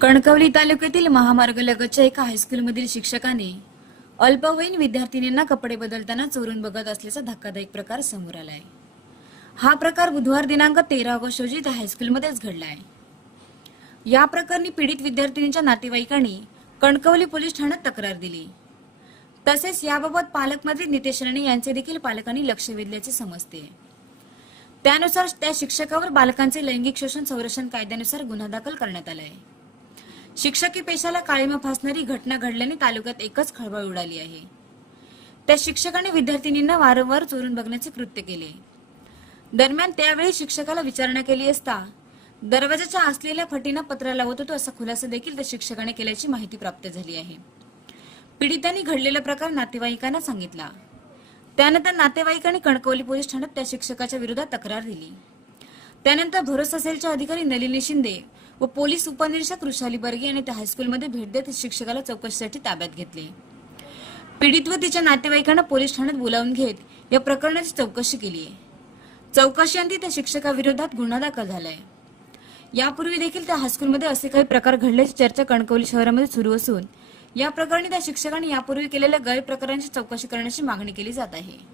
कणकवली तालुक्यातील महामार्गलगतच्या एका हायस्कूलमधील शिक्षकाने अल्पवयीन विद्यार्थिनींना कपडे बदलताना चोरून बघत असल्याचा धक्कादायक प्रकार समोर आलाय. हा प्रकार बुधवार दिनांक तेरा ऑगस्ट रोजी त्या हायस्कूलमध्येच घडलाय. या प्रकरणी पीडित विद्यार्थिनीच्या नातेवाईकांनी कणकवली पोलीस ठाण्यात तक्रार दिली. तसेच याबाबत पालकमंत्री नितेश राणे यांचे देखील पालकांनी लक्ष वेधल्याचे समजते. त्यानुसार त्या शिक्षकावर बालकांचे लैंगिक शोषण संरक्षण कायद्यानुसार गुन्हा दाखल करण्यात आलाय. शिक्षकी पेशाला काळीमा फासणारी घटना घडल्याने तालुक्यात एकच खळबळ उडाली आहे. त्या शिक्षकाने विद्यार्थिनींना वारंवार चोरून बघण्याचे कृत्य केले. दरम्यान त्यावेळी शिक्षकाला विचारणा केली असता दरवाजाच्या असलेल्या फटीना पत्र लावत होतो असा खुलासा देखील त्या शिक्षकाने केल्याची माहिती प्राप्त झाली आहे. पीडितांनी घडलेला प्रकार नातेवाईकांना सांगितला. त्यानंतर नातेवाईकांनी कणकवली पोलीस ठाण्यात त्या शिक्षकाच्या विरोधात तक्रार दिली. त्यानंतर भरोसा सेलच्या अधिकारी नलिनी शिंदे व पोलीस उपनिरीक्षक वृषाली बर्गे यांनी त्या हायस्कूलमध्ये भेट देत शिक्षकाला चौकशीसाठी ताब्यात घेतले. पीडित व तिच्या नातेवाईकांना पोलीस ठाण्यात बोलावून घेत या प्रकरणाची चौकशी केली आहे. चौकशीअंती त्या शिक्षकाविरोधात गुन्हा दाखल झालाय. यापूर्वी देखील त्या हायस्कूलमध्ये असे काही प्रकार घडल्याची चर्चा कणकवली शहरामध्ये सुरू असून या प्रकरणी त्या शिक्षकांनी यापूर्वी केलेल्या गैरप्रकारांची चौकशी करण्याची मागणी केली जात आहे.